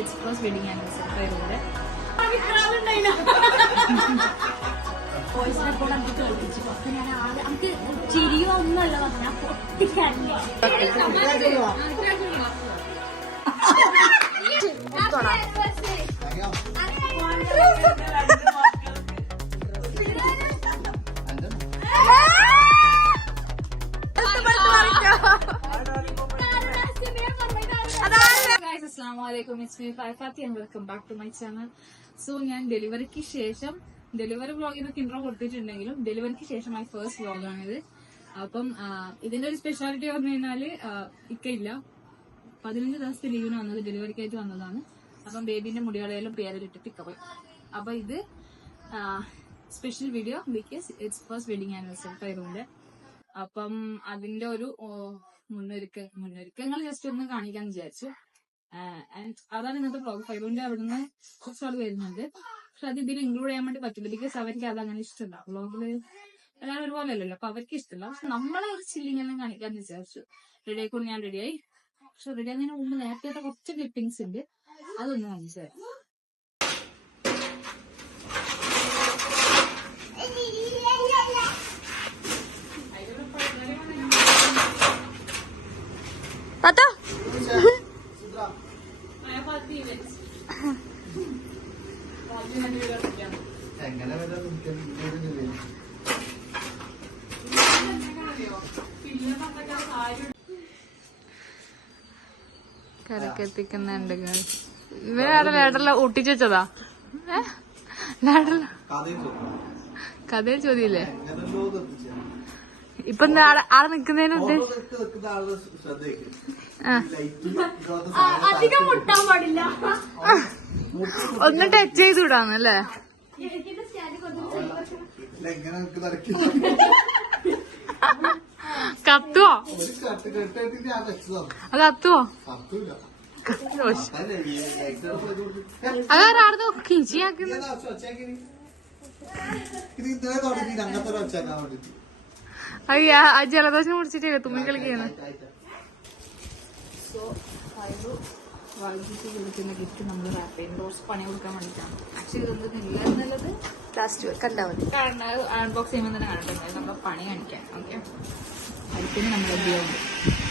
It's first wedding anniversary ഫൈറൂടെ voice record നമുക്ക് കേൾപ്പിച്ചു. അപ്പൊ ഞാൻ ആകെ നമുക്ക് ചിരിയോ ഒന്നുമല്ല പറഞ്ഞാൽ പൊട്ടിക്കാനില്ല അസ്സാം വലൈക്കും it's me Fathi and welcome back to my channel so ഞാൻ ഡെലിവറിക്ക് ശേഷം ഡെലിവറി വ്ളോഗിനൊക്കെ ഇൻട്രോ കൊടുത്തിട്ടുണ്ടെങ്കിലും ഡെലിവറിക്ക് ശേഷം മൈ ഫസ്റ്റ് വ്ളോഗാണിത് അപ്പം ഇതിന്റെ ഒരു സ്പെഷ്യാലിറ്റി പറഞ്ഞു കഴിഞ്ഞാൽ ഇക്കയില്ല. പതിനഞ്ച് ദിവസത്തെ ലീവിന് വന്നത് ഡെലിവറിക്കായിട്ട് വന്നതാണ്. അപ്പം ബേബിന്റെ മുടികളെല്ലാം പേരിലിട്ടിട്ട് ഇക്ക പോയി അപ്പൊ ഇത് special video because it's first wedding anniversary ആയതുകൊണ്ട്. അപ്പം അതിന്റെ ഒരു മുന്നൊരുക്ക മുന്നൊരുക്കങ്ങൾ ജസ്റ്റ് ഒന്ന് കാണിക്കാൻ വിചാരിച്ചു. ആൻഡ് അതാണ് ഇന്നത്തെ ബ്ലോഗ് ഫൈറൂന്റെ അവിടുന്ന് ആൾ വരുന്നുണ്ട്. പക്ഷെ അത് ഇതിൽ ഇൻക്ലൂഡ് ചെയ്യാൻ വേണ്ടി പറ്റില്ല. ബിക്കോസ് അവർക്ക് അത് അങ്ങനെ ഇഷ്ടമല്ല വ്ളോഗിൽ എല്ലാവരും ഒരുപോലെ അല്ലല്ലോ. അപ്പൊ അവർക്ക് ഇഷ്ടമല്ല പക്ഷെ നമ്മളെ ഒരു ചില്ലിങ് എല്ലാം കാണിക്കാൻ വിചാരിച്ചു. റെഡി ആയിക്കൊണ്ട് ഞാൻ റെഡിയായി പക്ഷെ റെഡി ആകുന്നതിന് മുമ്പ് നേരത്തെ കുറച്ച് ക്ലിപ്പിങ്സ് ഉണ്ട്. അതൊന്ന് കാണിച്ചു തരാം. എങ്ങനെ വരാൻ കരക്കെത്തിക്കുന്നുണ്ട് ഇവരാടെ ലേട്ടറില ഒട്ടിച്ചു വെച്ചതാ ചോദിക്കണം കഥയിൽ ചോദ്യമില്ലേ ഇപ്പൊ ആളെ നിക്കുന്നതിനുണ്ട് ഒന്ന് ടച്ച് ചെയ്ത് വിടാന്നല്ലേ കത്തുവോ? അത് കത്തുവോ? കത്തൂല. നോക്കി ഒച്ചയാക്കിയത്? ഇത് ഇന്നലെ തുടങ്ങി അങ്ങനത്തെ ഒരു ഒച്ചയാക്കാൻ വേണ്ടിട്ട്. അയ്യ ആ ജലദോഷം കുടിച്ചിട്ടേ തുമ്മി കളിക്കുന്നു സോ കൊടുക്കുന്ന ഗിഫ്റ്റ് നമ്മൾ റാപ്പ് പണി കൊടുക്കാൻ ആക്ച്വലി എന്നുള്ളത് മതി. കാരണം അൺബോക്സ് ചെയ്യുമ്പോൾ തന്നെ കണ്ടിട്ടുണ്ട് നമ്മുടെ പണി കാണിക്കാൻ ഓക്കെ അതിന് നമ്മൾ എന്ത് ചെയ്യുന്നുണ്ട്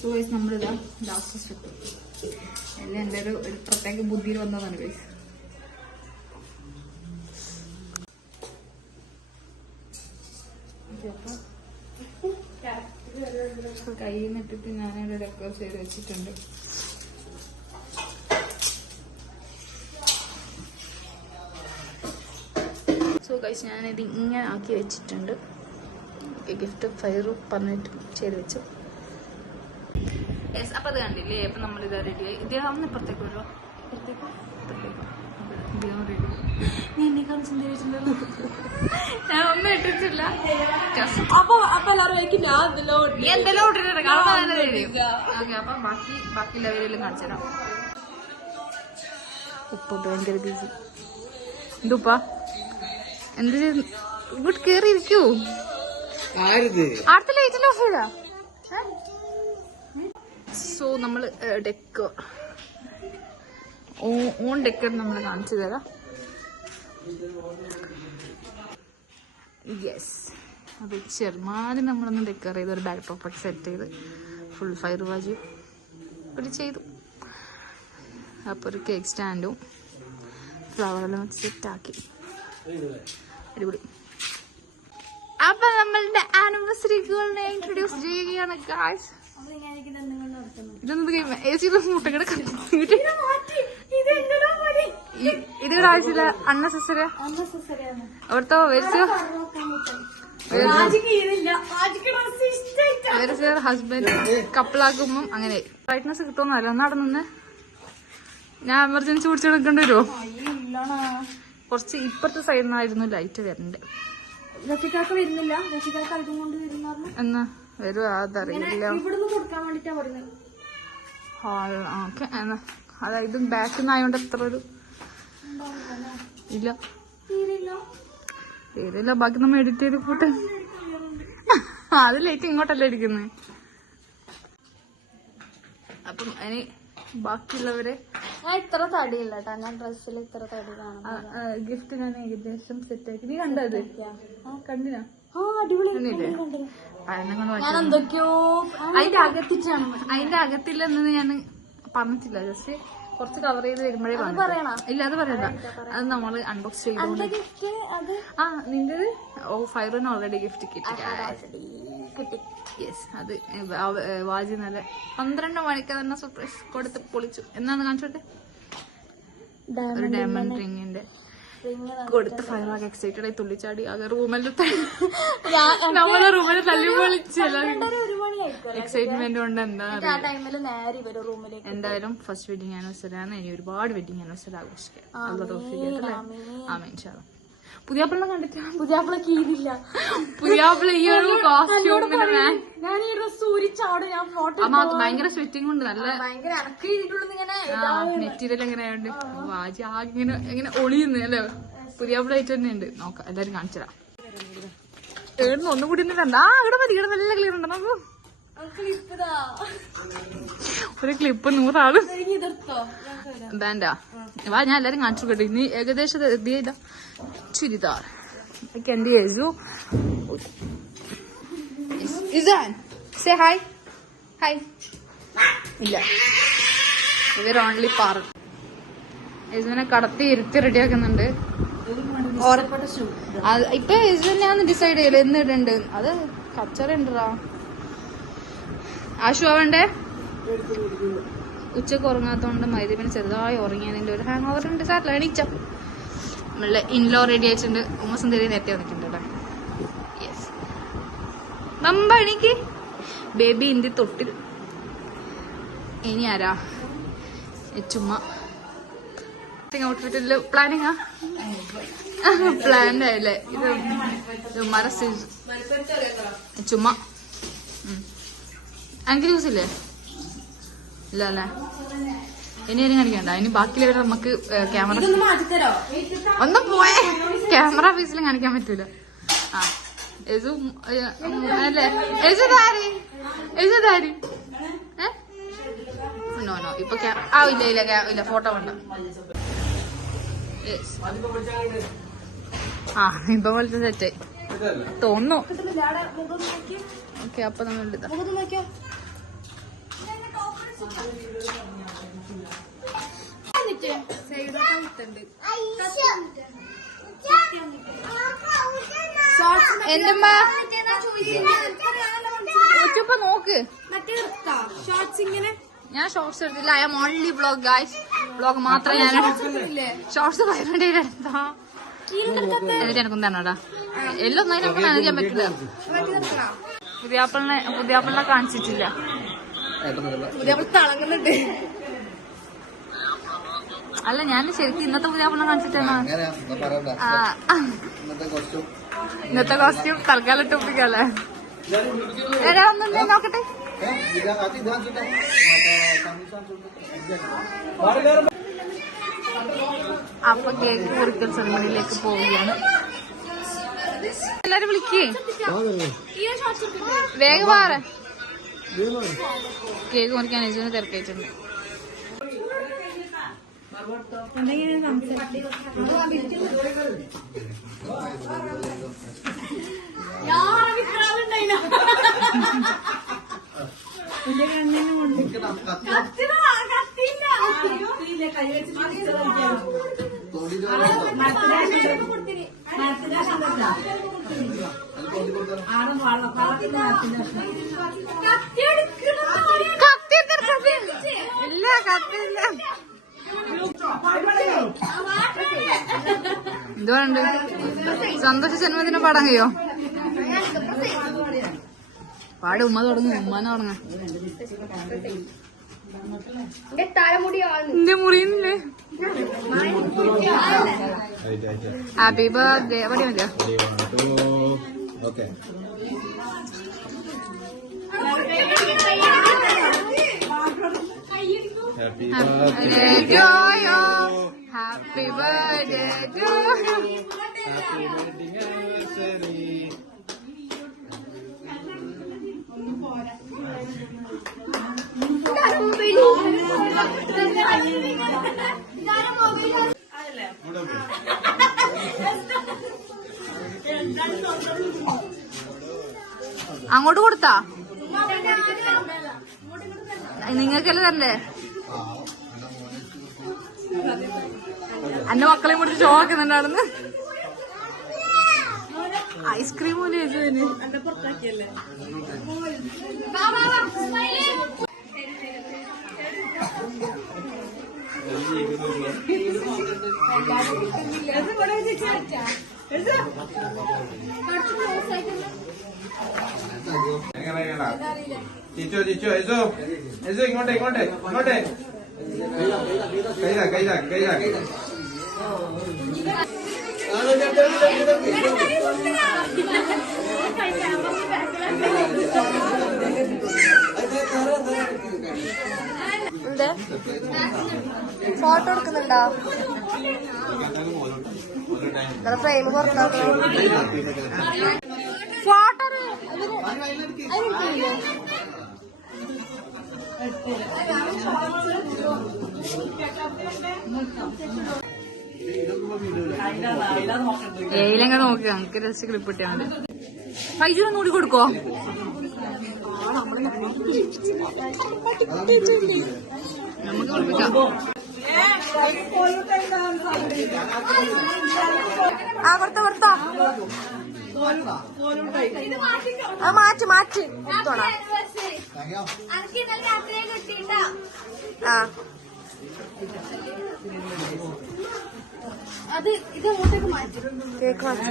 സോ ഒരു പ്രത്യേക ബുദ്ധിയിൽ വന്നതാണ് ഗൈസ് കയ്യിൽ നിന്നിട്ടിട്ട് ഞാനിവിടെ ഡെക്കോർ ചെയ്ത് വെച്ചിട്ടുണ്ട്. സോ കഴിച്ച് ഞാനിത് ഇങ്ങനെ ആക്കി വെച്ചിട്ടുണ്ട്. ഗിഫ്റ്റ് ഫയർ പറഞ്ഞിട്ട് ചെയ്ത് വെച്ചു. യെസ് അപ്പൊ അത് കണ്ടില്ലേ? അപ്പൊ നമ്മൾ ഇതാ റെഡിയായി ഇദ്ദേഹം ഒന്ന് ഇപ്പുറത്തേക്ക് വരുമോ ഇപ്പുറത്തേക്ക്? ഇപ്പുറത്തേക്ക്. ഇദ്ദേഹം റെഡി നീ സുന്ദരിച്ചിട്ടുണ്ടല്ലോ ഞാൻ ഒന്നും ഇട്ടിട്ടില്ല. Just- അപ്പൊ അപ്പൊ എല്ലാവരും എനിക്ക് ഞാൻ എന്തെല്ലോ നീ എന്തെല്ലാം ഇട്ടിട്ടുണ്ട്. കാണാൻ തന്നെ കഴിയും ഓക്കെ അപ്പൊ ബാക്കി ബാക്കി ലെവലിലും കാണിച്ചു തരാം. ഉപ്പ ഭയങ്കര ബിസി എന്തുപ്പ? എന്ത് ഇങ്ങോട്ട് കേറി ഇരിക്കൂ അടുത്ത ലൈറ്റിൽ ഓഫ് ചെയ്താ സോ നമ്മൾ ഡെക്ക് ഓൺ ഡെക്കർ നമ്മൾ കാണിച്ചു തരാം. യെസ് അപ്പോൾ ചെറുമാതി നമ്മളൊന്ന് ഡെക്കർ ചെയ്ത് ഒരു ബാക്ക് ഡ്രോപ്പൊക്കെ സെറ്റ് ചെയ്ത് ഫുൾ ഫയർ വാജി ഒരു ചെയ്തു. അപ്പോൾ ഒരു കേക്ക് സ്റ്റാൻഡും ഫ്ലവറെല്ലാം സെറ്റാക്കി അടിപൊളി. അപ്പൊ നമ്മളുടെ ആനിവേഴ്സറികളെ ഇൻട്രൊഡ്യൂസ് ചെയ്യുകയാണ് ഗായ്സ് ഹസ്ബൻഡ് കപ്പിളാക്കുമ്പോ അങ്ങനെ. ബ്രൈറ്റ്നസ് കിട്ടുമെന്നല്ല. ഒന്ന് നിന്ന്? ഞാൻ എമർജൻസി പിടിച്ചു എടുക്കേണ്ടി വരുമോ കുറച്ച് ഇപ്പുറത്തെ സൈഡിൽ നിന്നായിരുന്നു ലൈറ്റ് വരണ്ട്. രക്ഷിക്കാക്ക വരുന്നില്ല. രക്ഷിക്കാക്ക അതും കൊണ്ട് വരുന്ന എന്നാ? വരും അതറിയില്ല. ഇവിടുന്ന് കൊടുക്കാൻ വേണ്ടിട്ടാ പറയുന്നത് ഹാൾ ഓക്കെ എന്നാ. അതായത് ബാക്കിൽ നിന്നായോണ്ട് എത്ര ഒരു ഇല്ല. തീരില്ല ബാക്കി നമ്മൾ എഡിറ്റ് ചെയ്ത് കൂട്ടെ അത് ലൈറ്റ് ഇങ്ങോട്ടല്ലേ ഇരിക്കുന്നത് അപ്പം ഇനി ബാക്കിയുള്ളവരെ ഞാൻ ഇത്ര തടിയില്ല കേട്ടോ ഞാൻ ഡ്രസ്സിൽ ഇത്ര തടി കാണാം ഗിഫ്റ്റ് ഞാൻ ഏകദേശം സെറ്റ് ആക്കി. നീ കണ്ടത് കണ്ടിനാ? ഞാൻ എന്തൊക്കെയോ അതിന്റെ അകത്തിട്ടാണ്. അതിന്റെ അകത്തില്ലെന്ന് ഞാൻ പറഞ്ഞിട്ടില്ല. ജസ്റ്റ് കുറച്ച് കവർ ചെയ്ത് വരുമ്പോഴേ ഇല്ല അത് പറയണ്ട. അത് നമ്മൾ അൺബോക്സ് അത്? ആ നിന്റെ ഓ ഫൈറിന് ഓൾറെഡി ഗിഫ്റ്റ് കിട്ടി കിട്ടി യെസ് അത് വാജി നല്ല പന്ത്രണ്ട് മണിക്ക് തന്നെ സർപ്രൈസ് കൊടുത്ത് പൊളിച്ചു. എന്നാണ് കാണിച്ചോട്ടെ? ഒരു ഡയമണ്ട് റിങ്ങിന്റെ കൊടുത്ത് ഫയറാകെ എക്സൈറ്റഡ് ആയി തുള്ളിച്ചാടി. ആകെ റൂമിൽ നമ്മളെ റൂമിൽ തല്ലി പൊളിച്ചല്ല എക്സൈറ്റ്മെന്റ് കൊണ്ട് എന്താ എന്തായാലും ഫസ്റ്റ് വെഡിങ് ആനിവേഴ്സറി ആണ്. ഇനി ഒരുപാട് വെഡിങ് ആനിവേഴ്സറി ആഘോഷിക്കാം. അല്ല തോഫിക്കല്ലേ ആമേ ഇൻഷാല്ലാ പുതിയാപ്പിളിനെ കണ്ടിട്ടാണ് പുതിയാപ്പിള കീഴില്ല പുതിയാപ്പിള ഈ ഒരു കോസ്റ്റ്യൂമിന് ഞാൻ ഈ ഡ്രസ് ഊരിച്ചാടും ഞാൻ ഫോട്ടോ അമ്മ ഭയങ്കര സ്വെറ്റിംഗ് ഉണ്ട് നല്ല ഭയങ്കര അനക്ക് ചെയ്തിട്ടുള്ളത് ഇങ്ങനെ മെറ്റീരിയൽ എങ്ങനെയുണ്ട് വാജി ആകെ ഇങ്ങനെ ഇങ്ങനെ ഒളിയുന്നു അല്ലേ? പുതിയാപ്പിള ആയിട്ട് തന്നെ ഉണ്ട്. നോക്കാം എല്ലാരും കാണിച്ചതാ ഏടുന്ന് ഒന്നും കൂടി ഒന്ന് കണ്ട ആ ഇവിടെ മതി ഇവിടെ നല്ല ക്ലിയർ ഉണ്ട്. നോക്കൂ ഒരു ക്ലിപ്പ് നൂറാൾ. വേണ്ട വാ ഞാൻ എല്ലാരും കാണിച്ചു കേട്ടോ ഇനി ഏകദേശം ഇത് ചുരിദാർ. എന്റെ യേസു. ഇസാൻ സേ ഹായ് ഹായ് ഇല്ല. ഇവർ ഓൺലി പാർ യേസുവിനെ കടത്തി ഇരുത്തി റെഡിയാക്കുന്നുണ്ട് ആക്കുന്നുണ്ട്. ഇപ്പൊ യേസുവിനെ ഡിസൈഡ് ചെയ്യൽ. എന്ന് ഇടുന്നുണ്ട് അത് കച്ചറ ഉണ്ടോ ആശു ആവണ്ടേ? ഉച്ചയ്ക്ക് ഉറങ്ങാത്തോണ്ട് മൈദീപൻ ചെറുതായി ഉറങ്ങിയതിന്റെ ഒരു ഹാങ് ഓവർ ഉണ്ട്. സാറിൽ എണീച്ച? നമ്മളെ ഇൻലോ റെഡി ആയിട്ടുണ്ട്. ഉമ്മസും തിരി നേരത്തെ വന്നിട്ടുണ്ട് യെസ് മമ്പ എണീക്ക്. ബേബി ഇന്ത്യ തൊട്ടിൽ. ഇനി ആരാ? ചുമ്മാ. ഔട്ട്ഫിറ്റിൽ പ്ലാനിങ് പ്ലാൻ. ആയില്ലേ ഇത് ഇത് മരസ് ചുമ്മാ. അങ്കിൾ യൂസ് ഇല്ലേ? ഇല്ല അല്ലേ? ഇനി ആരും കാണിക്കണ്ട. ഇനി ബാക്കിയുള്ളവർ നമുക്ക് ക്യാമറ ഒന്ന് പോയേ. ക്യാമറ ഓഫീസിൽ കാണിക്കാൻ പറ്റൂല. ആ. അല്ലേ? നോ നോ ഇപ്പൊ ആ ഇല്ല ഇല്ല ഇല്ല ഫോട്ടോ വേണ്ട. ആ ഇപ്പൊ വിളിച്ച സെറ്റായി തോന്നുന്നു. ഓക്കെ അപ്പൊ നമ്മൾ യൂട്യൂബ് നോക്ക്. ഞാൻ ഷോർട്സ് എടുത്തില്ല I'm only blog guys blog മാത്രമേ ഞാൻ ഷോർട്സ് പതിനെട്ട് എടുത്താ? എന്നിട്ട് എനിക്കൊന്നും എല്ലാം ഒന്നും അതിനൊക്കെ ചെയ്യാൻ പറ്റില്ല. പുതിയാപ്പിളിനെ പുതിയാപ്പിളിനെ കാണിച്ചിട്ടില്ല. അല്ല ഞാൻ ശരിക്കും ഇന്നത്തെ പുതിയാപ്പിളിനെ കാണിച്ചിട്ടാണ്. ഇന്നത്തെ കോസ്റ്റ്യൂം ഇന്നത്തെ കോസ്റ്റ്യൂം തൽക്കാലം ടോപ്പിക്കല്ലേ ഏടാ ഒന്നും നോക്കട്ടെ. അപ്പൊ കേക്ക് കുറിക്കൽ സെറമണിയിലേക്ക് പോവുകയാണ്. എല്ലാരും വിളിക്കേ. വേഗം മാറ. കേക്ക് മുറിക്കാൻ അനുജന് തിരക്കായിട്ടുണ്ട്. തോന്നിട്ട് കത്തി. ഇല്ല എന്തുകൊണ്ട് സന്തോഷ ജന്മദിനം പാടാൻ കഴിയോ പാട് ഉമ്മ തുടങ്ങും ഉമ്മാനെ തുടങ്ങാം എന്റെ മുറിയുന്നില്ലേ? ഹാപ്പി ബർത്ത്ഡേ പറയുമല്ലോ വെഡിങ് ആനിവേഴ്സറി അങ്ങോട്ട് കൊടുത്താ? നിങ്ങൾക്കല്ലേ തരണ്ടേ? എന്റെ മക്കളെയും കൂടി ഷോ ആക്കുന്നുണ്ടാണെന്ന് ഐസ്ക്രീം പോലെ വെച്ചതിന് ചിച്ചോ ചിച്ചോ എസോ എസോ ഇങ്ങോട്ടെ ഇങ്ങോട്ടെ ഇങ്ങോട്ടെ കൈതാ കൈതാ കൈതാ ഫോട്ടോ എടുക്കുന്നുണ്ടോ? ഫ്രെയിം പുറത്താക്കണം. ഫോട്ടോ ഏയിലങ്ങ നോക്കി. നമുക്ക് രസിച്ച് ക്ലിപ്പ് കിട്ടിയാണ് പൈസ ഒന്നുകൂടി കൊടുക്കോ? കൊടുപ്പിക്കാം ആ കൊടുത്ത കൊടുത്ത ആ മാറ്റി മാറ്റി എടുത്തോളാം ആ അത് ഇത് അങ്ങോട്ടേക്ക് മാറ്റി. കേക്ക് മാറ്റി.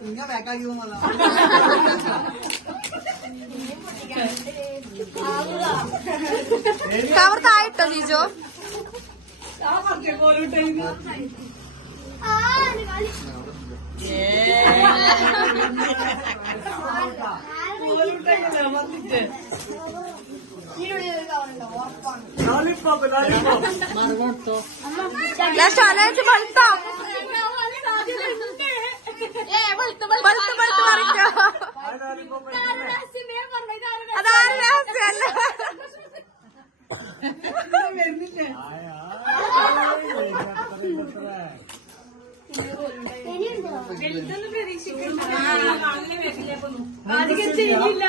ഇങ്ങനെ ബാക്കാക്കി ആ കവർ തായിട്ടോ ചീച്ചോ ലാസ്റ്റ് അലയിട്ട് പഴുത്തോ പഴുത്ത് പഴുത്ത് പറിക്കോ അതാണ് രഹസ്യമല്ല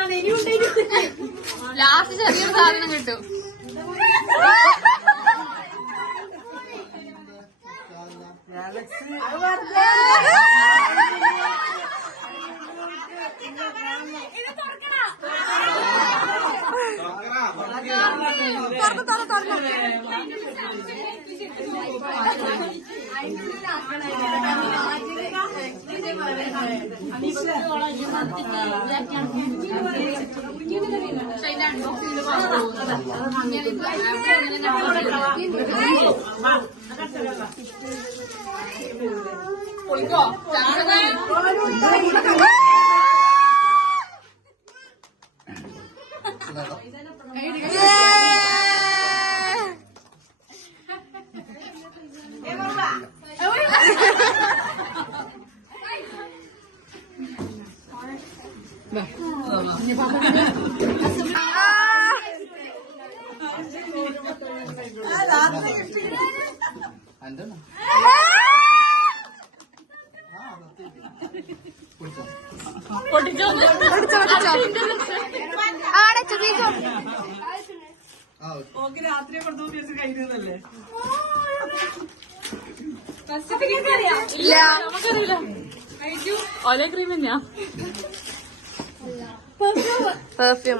ലാസ്റ്റ് ചെറിയൊരു സാധനം കിട്ടും. തുറന്നു തുറന്നു തുറന്നു പോയിക്കോ. ചാണകം 耶！哈哈哈！哈哈哈！啊！哈哈哈！哈哈哈！啊！ചുതിക്കോ ആ ഇല്ല. നമുക്കറിയില്ല ക്രീം തന്നെയാ. പെർഫ്യൂം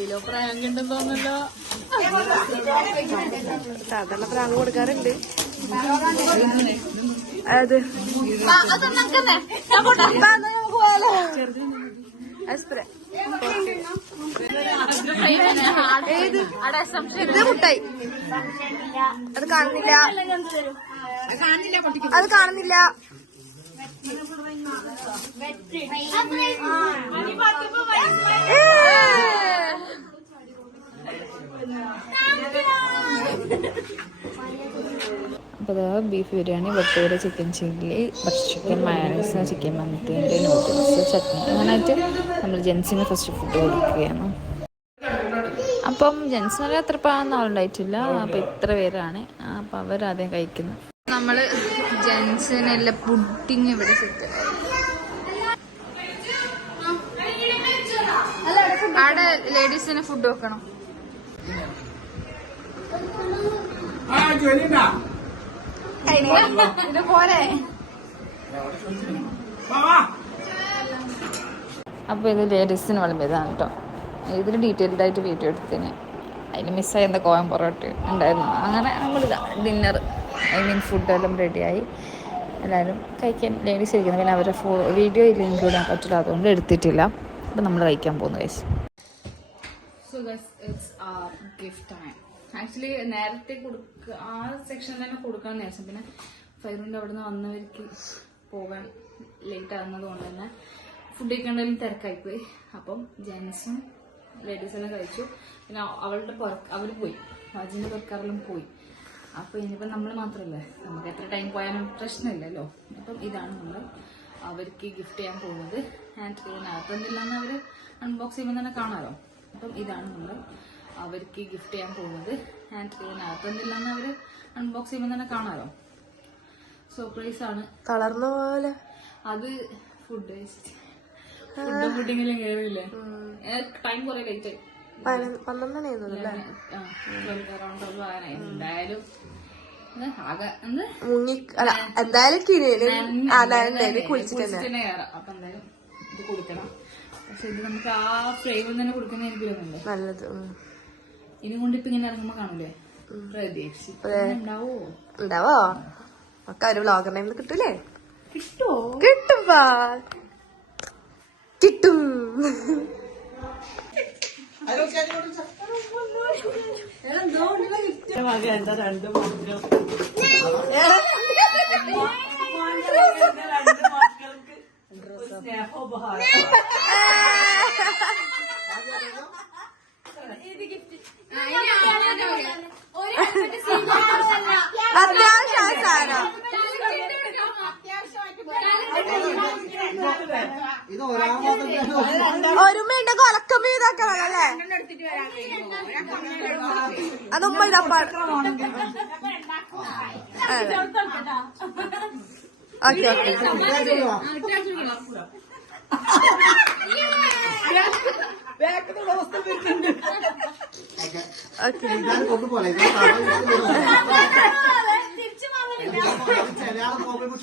കിലോ പ്രാങ്കുണ്ടെന്ന് തോന്നല്ലോ സാധാരണ പ്രാങ്ക് കൊടുക്കാറുണ്ട്. അത്. ഇത് മുട്ടായി. അത് കാണുന്നില്ല. അത് കാണുന്നില്ല. Beef biryani bhatura chicken chilli chicken mayonnaise chicken മന്തിന്റെ നൂഡിൽസ് ചട്നി. അങ്ങനെയായിട്ട് നമ്മൾ ജെൻസിന് ഫസ്റ്റ് ഫുഡ് കൊടുക്കുകയാണ്. അപ്പം ജെൻസിനൊരു അത്ര പാകുന്ന ആളുണ്ടായിട്ടില്ല. അപ്പം ഇത്ര പേരാണ്. അപ്പം അവരാദ്യം കഴിക്കുന്നു നമ്മൾ ജെൻസിനെല്ലാം പുഡിങ് ഇവിടെ സെറ്റ് അവിടെ ലേഡീസിന് ഫുഡ് വെക്കണം. അപ്പൊ പോലെ. അപ്പോൾ ഇത് ലേഡീസിന് വിളമ്പിയതാണ് കേട്ടോ ഇതിൽ ഡീറ്റെയിൽഡ് ആയിട്ട് വീഡിയോ എടുത്തിന് അതിന് മിസ്സായ എന്താ കോയം പൊറോട്ട ഉണ്ടായിരുന്നു. അങ്ങനെ നമ്മളിതാ ഡിന്നർ ഐ മീൻ ഫുഡെല്ലാം റെഡിയായി. എല്ലാവരും കഴിക്കാൻ ലേഡീസ് ഇരിക്കുന്നു പിന്നെ അവരുടെ ഫോ വീഡിയോ ഇതിൽ ഇൻക്ലൂഡ് ചെയ്യാൻ പറ്റില്ല. അതുകൊണ്ട് എടുത്തിട്ടില്ല. അപ്പം നമ്മൾ കഴിക്കാൻ പോകുന്നു കഴിച്ചു സോ ഗിഫ്റ്റ് ടൈം ആക്ച്വലി നേരത്തെ കൊടുക്ക ആ സെക്ഷനിൽ തന്നെ കൊടുക്കാമെന്ന് വിചാരിച്ചു. പിന്നെ ഫൈറൂന്റെ അവിടെ നിന്ന് വന്നവർക്ക് പോകാൻ ലേറ്റ് ആകുന്നത് കൊണ്ട് തന്നെ ഫുഡ് കഴിക്കേണ്ടതിലും തിരക്കായിപ്പോയി. അപ്പം ജെൻസും ലേഡീസെല്ലാം കഴിച്ചു. പിന്നെ അവളുടെ പുറ അവർ പോയി. അജിന്റെ പുറക്കാരെല്ലാം പോയി. അപ്പോൾ ഇനിയിപ്പോൾ നമ്മൾ മാത്രമല്ലേ നമുക്ക് എത്ര ടൈം പോയാലും പ്രശ്നമില്ലല്ലോ. അപ്പം ഇതാണ് നമ്മൾ അവർക്ക് ഗിഫ്റ്റ് ചെയ്യാൻ പോകുന്നത്. ആൻഡ് ഇതിനകത്തൊന്നില്ലെന്ന് അവർ അൺബോക്സ് ചെയ്യുമ്പോൾ തന്നെ കാണാമല്ലോ അപ്പം ഇതാണ് നമ്മൾ അവർക്ക് ഗിഫ്റ്റ് ചെയ്യാൻ പോകുന്നത്. ആൻഡ് ഇതിനകത്തൊന്നില്ലെന്ന് അവർ അൺബോക്സ് ചെയ്യുമ്പോൾ തന്നെ കാണാമല്ലോ സർപ്രൈസ് ആണ്. കളർന്ന പോലെ. അത് ഫുഡ് വേസ്റ്റ് ഫുഡ് ഫുഡിങ്ങിലും കയറിയില്ലേ ടൈം കുറെ ലേറ്റ് ആയി. എന്തായാലും മുങ്ങി അല്ല എന്തായാലും കിരിയൽ ആ നനഞ്ഞേൽ കുളിച്ചിട്ട് തന്നെ. അപ്പൊ എന്തായാലും ഇത് കൊടുക്കണം. പക്ഷെ ഇത് നമുക്ക് ആ തന്നെ കൊടുക്കുന്ന എനിക്ക് തോന്നുന്നുണ്ട്. നല്ലത് ഉം. ഇനി കൊണ്ട് ഇപ്പൊ ഇങ്ങനെ ഇറങ്ങുമ്പോ കാണൂലേ? പ്രതീക്ഷിച്ച് ഉണ്ടാവോ? ഉണ്ടാവോ? ഒക്കെ ഒരു വ്ളോഗർ ടൈമിൽ കിട്ടൂലേ? കിട്ടോ? കിട്ടും. പാ. കിട്ടും അത്യാവശ്യം സാരം ഇത് ഒരാൾ മാത്രം ഒരു മിനിറ്റ് കൊലക്കം ഇതാക്കണം അല്ലേ? അതുമ്മ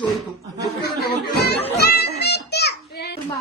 ചോദിക്കും.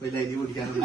വലിയ അരി പിടിക്കാനൊന്നും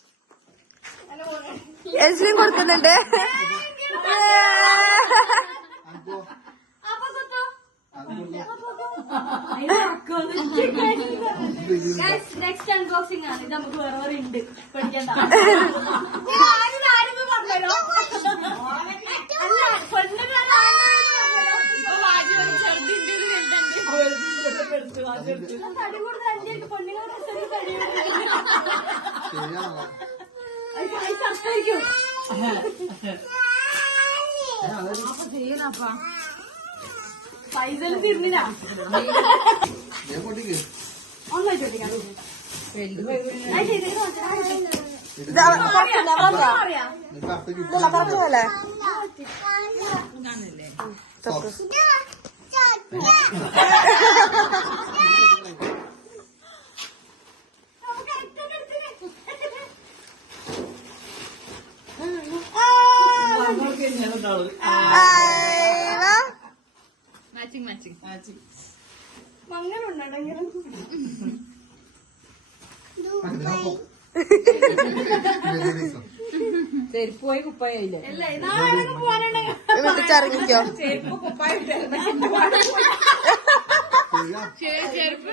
എസ്ലിം കൊടുക്കുന്നുണ്ട്. നെക്സ്റ്റ് അൺബോക്സിംഗ് ആണ്. ഇത് നമുക്ക് വേറെ വേറെ ഉണ്ട്. പഠിക്കണ്ട പെണ്ണുങ്ങളുടെ പൈസ തിരുന്നില്ല ഞാൻ പൊട്ടിക്ക് ഒന്നായിട്ട് ഒട്ടിക്കാം സോക്സ് മാച്ചിങ് മാച്ചിങ് മങ്ങളുണ്ടെങ്കിലും ചെരുപ്പ് പോയി കുപ്പായില്ല അല്ലേ നാളെ ചെരുപ്പ്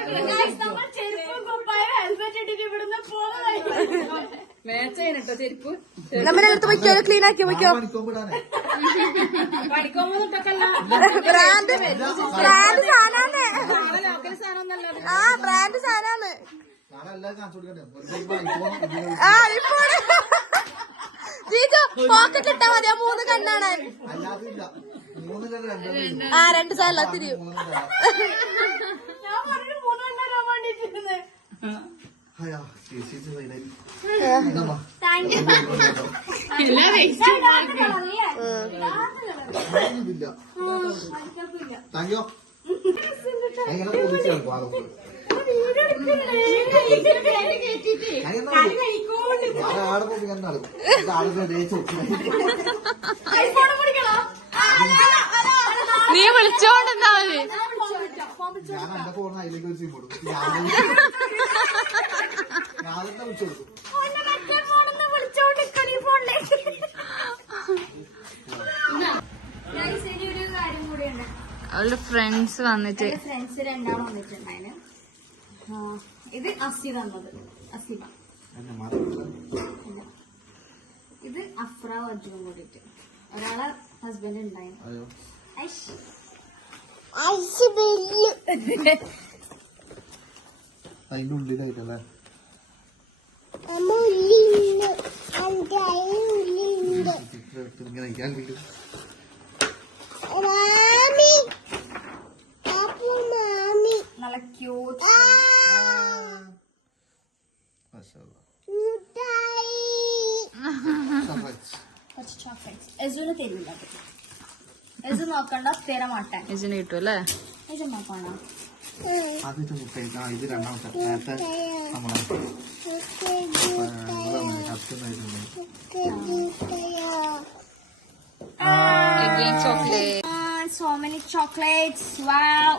നമ്മൾ ചെരുപ്പും കുപ്പായും ഹെൽമെറ്റ് ഇട്ടിട്ട് ഇവിടുന്ന് പോകുന്നതായിരിക്കും മേച്ചായിട്ടോ ചെരുപ്പ്. നമ്മൾ എടുത്ത് വയ്ക്കോ ക്ലീൻ ആക്കി വയ്ക്കോ ബ്രാൻഡ് ബ്രാൻഡ് സാധനാണ് നാളെ ലോക്കൽ സാധനം ആ ബ്രാൻഡ് ഇപ്പൊ ഇതിന് ആ ഇപ്പോൾ ജീജു പോക്കറ്റ് ഇട്ടാ മതി. ആ മൂന്ന് കണ്ണാണ്. ആ രണ്ട് സാധനം തിരിയും. മൂന്നെണ്ണം തരാം. ഞാൻ പറഞ്ഞു മൂന്നെണ്ണം വരാൻ വേണ്ടിട്ടിരുന്നത് അയ്യോ, ചേച്ചി വൈകുന്നേരം. ഇതമ്മ. താങ്ക് യു ഒന്നുമില്ല. Thank you. ഞാൻ ഇങ്ങനെ കൊതിച്ച് കിടക്കും ആ റൂമിൽ. ഞാൻ ഇങ്ങനെ നടക്കും. ഞാൻ ആടെ പോയി ഇങ്ങനെ നടക്കും. ഇത് ആളുകളെ തേച്ച് വെക്കും. നീ വിളിച്ചോണ്ടെന്നാ മതി ഞാൻ എന്റെ ഫോൺ അതിലേക്ക് ഒരു സിം കൊടുക്കും. തന്നെ വിളിച്ചു കൊടുക്കും. ഒരു കാര്യം കൂടിയുണ്ട്. അവളുടെ ഫ്രണ്ട്സ് വന്നിട്ട്. ഫ്രണ്ട്സ് രണ്ടാളും വന്നിട്ടുണ്ടായിന്. ആ, ഇത് അസി തന്നത്. അസിബ ഇത് അഫ്ര അർജുനും കൂടിയിട്ട്. ഒരാളെ ഹസ്ബൻഡ് ഉണ്ടായിരുന്നു. അതിന്റെ ഉള്ളിലായിട്ടല്ലേ? ഇങ്ങനെ ഇരിക്കാൻ കിട്ടും നല്ല ക്യൂട്ട് കുറച്ച് ചോക്ലേറ്റ്സ് എസുവിന് തരില്ല അത് നോക്കണ്ട സ്ഥിരമാട്ടെ ഇജിന് കിട്ടും അല്ലേ? ആ ഇത് രണ്ടാമത്തെ നേരത്തെ നമ്മളെ കത്തുന്നായിട്ടുണ്ട് chocolate so many chocolates wow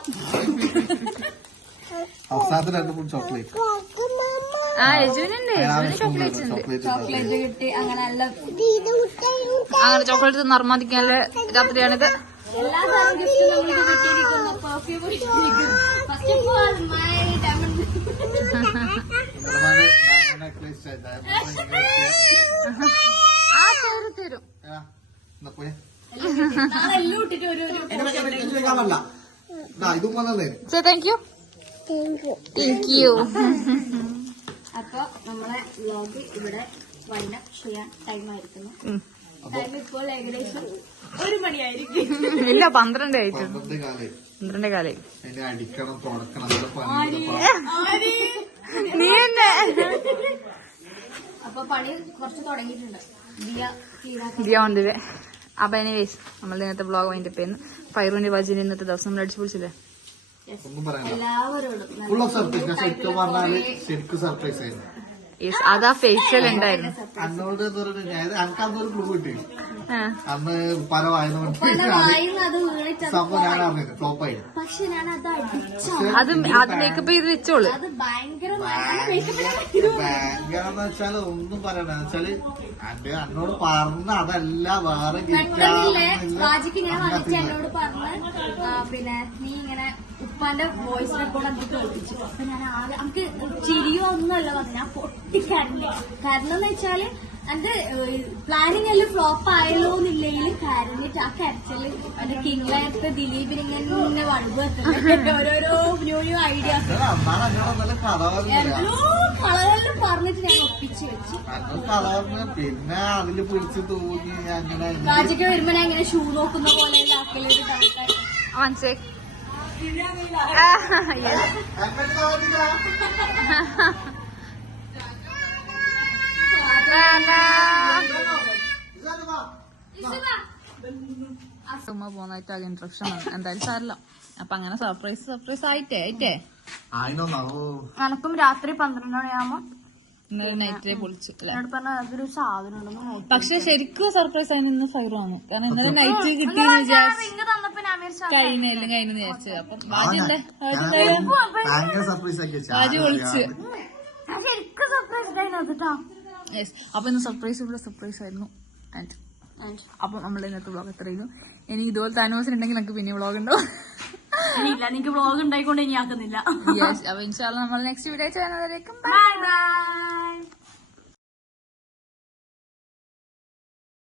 അവസാനത്തെ രണ്ട് മൂന്ന് ചോക്ലേറ്റ് ആ യജുവിനുണ്ട് യജുവിന് ചോക്ലേറ്റ്സ് ഉണ്ട്. ചോക്ലേറ്റ് കിട്ടി അങ്ങനെ നല്ല അങ്ങനെ ചോക്ലേറ്റ് നർമ്മദിക്കാനുള്ള രാത്രിയാണിത്? എല്ലാ തരം ഗിഫ്റ്റും നമ്മൾക്ക് കിട്ടിയിരിക്കുന്നു പെർഫ്യൂം കിട്ടിയിരിക്കുന്നു first of all my diamond. ആ തരും എല്ലാം ഇട്ടിട്ട് ഒരു say thank you thank you അപ്പൊ നമ്മളെ വ്ലോഗ് ഇവിടെ വൈൻഡപ്പ് ചെയ്യാൻ ടൈം ആയിരിക്കുന്നു. ഇപ്പോൾ ഏകദേശം ഒരു മണിയായിരിക്കും. ഇല്ല പന്ത്രണ്ട് ആയിട്ടുണ്ട് പന്ത്രണ്ട് കാലേ. അടിക്കണം തുടക്കണം പണി നീ തന്നെ. അപ്പൊ പണി കുറച്ച് തുടങ്ങിയിട്ടുണ്ട്. ദിയ ക്ലീൻ ആക്കി ദിയ അപ്പൊ എനിവേസ് നമ്മൾ ഇന്നത്തെ ബ്ലോഗ് വൈൻഡപ്പ് ചെയ്യുന്നു. ഫൈറൂന്റെ വാജിന് ഇന്നത്തെ ദിവസം നമ്മൾ അടിച്ചു പൊളിച്ചില്ലേ? എല്ലാവരോടും നല്ല ഫുൾ സർപ്രൈസ് ശരിക്കും പറഞ്ഞാൽ ശരിക്കും സർപ്രൈസ് ആയിരുന്നു. യെസ് അതാ ഫേഷ്യൽ ഉണ്ടായിരുന്നു. അന്നോട് അന്നൊരു ക്ലൂ കിട്ടി. ആ. അന്ന് പല വായന അത് അത് മേക്കപ്പ് ചെയ്ത് വെച്ചോളൂ. ഭയങ്കരെന്ന് വെച്ചാൽ ഒന്നും പറയണ്ട. വെച്ചാൽ അന്റെ എന്നോട് പറഞ്ഞ അതല്ല വേറെ എന്നോട് പിന്നെ നീ ഇങ്ങനെ ഉപ്പാന്റെ വോയിസ് റെക്കോർഡ് എനിക്ക് കേൾപ്പിച്ചു അപ്പൊ ഞാൻ ആകെ നമുക്ക് ചിരിയോ ഒന്നുമല്ല പറഞ്ഞു ഞാൻ പൊട്ടിക്കാറില്ല കാരണം എന്ന് വെച്ചാൽ എന്റെ പ്ലാനിങ് എല്ലാം ഫ്ലോപ്പ് ആയല്ലോ എന്നില്ലെങ്കിൽ കരഞ്ഞിട്ട് ആ കരച്ചൽ എന്റെ കിങ്ങിലായത്തെ ദിലീപിന് ഇങ്ങനെ വടുവ് എത്തുന്നുണ്ട് ഓരോരോ ന്യൂ ന്യൂ പറഞ്ഞില്ല എല്ലോ കളറെല്ലാം പറഞ്ഞിട്ട് ഞാൻ ഒപ്പിച്ചു വെച്ചു. പിന്നെ അതിൽ പിടിച്ച് തൂങ്ങി അങ്ങനെ രാജയ്ക്ക് വരുമ്പോ ഞാൻ ഇങ്ങനെ ഷൂ നോക്കുന്ന പോലെ ആക്കലൊരു സെക് ഉമ്മ പോകുന്നതായിട്ട് ആകെ ഇൻട്രപ്ഷൻ ആണ്. എന്തായാലും സാരല്ല. അപ്പൊ അങ്ങനെ സർപ്രൈസ് സർപ്രൈസ് ആയിട്ടേ ആയിട്ടേ. നനക്കും രാത്രി പന്ത്രണ്ട് മണിയാകുമ്പോ പൊളിച്ചു നോക്കി പക്ഷെ ശരിക്കും സർപ്രൈസ് ആയി നിന്ന് ഫൈർ വന്നു കാരണം ഇന്നലെ നൈറ്റ് കിട്ടി കഴിഞ്ഞല്ലേ? കഴിഞ്ഞു വിചാരിച്ചു. അപ്പം ബാജി എന്താ? ഭയങ്കര സർപ്രൈസ് ആക്കി വെച്ചു. ബാജി വിളിച്ച്. ശരിക്കും സർപ്രൈസ് ആയിരുന്നു കേട്ടോ. യെസ് അപ്പൊ ഇന്ന് സർപ്രൈസ് ഇവിടെ സർപ്രൈസ് ആയിരുന്നു. ആൻഡ് അപ്പൊ നമ്മൾ ഇന്നത്തെ വ്ളോഗ് എത്രയും ഇനി ഇതുപോലത്തെ ആനിവേഴ്സറി ഉണ്ടെങ്കിൽ നമുക്ക് പിന്നെ വ്ളോഗ് ഉണ്ടാവും. ഇല്ല നിങ്ങക്ക് വ്ളോഗ് ഉണ്ടായിക്കൊണ്ട് ഇനി ആക്കുന്നില്ല. അപ്പൊ ഇൻഷാല്ല നമ്മൾ നെക്സ്റ്റ് വീഡിയോ ചെയ്യുന്നതായിരിക്കും ബൈ ബൈ